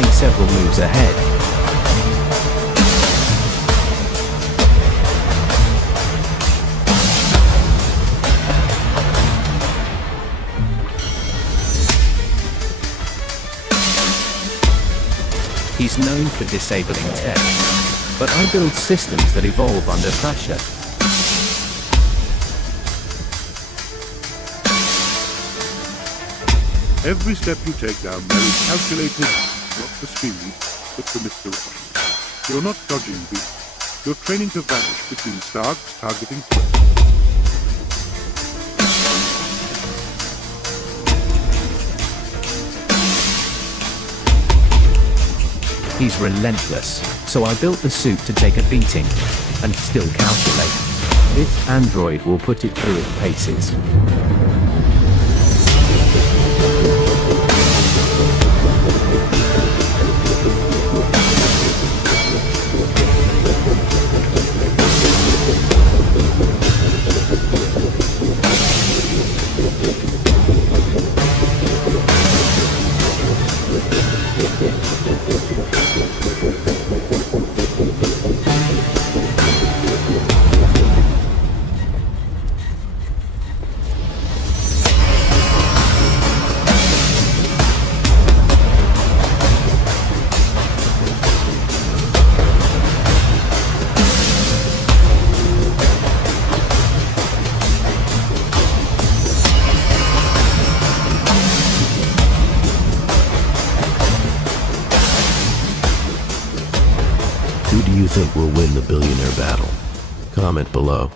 think several moves ahead. He's known for disabling tech, but I build systems that evolve under pressure. Every step you take down there is calculated, not for speed, but for misdirection. You're not dodging beats. You're training to vanish between stars, targeting threats. He's relentless, so I built the suit to take a beating, and still calculate. This android will put it through its paces. Who do you think will win the billionaire battle? Comment below.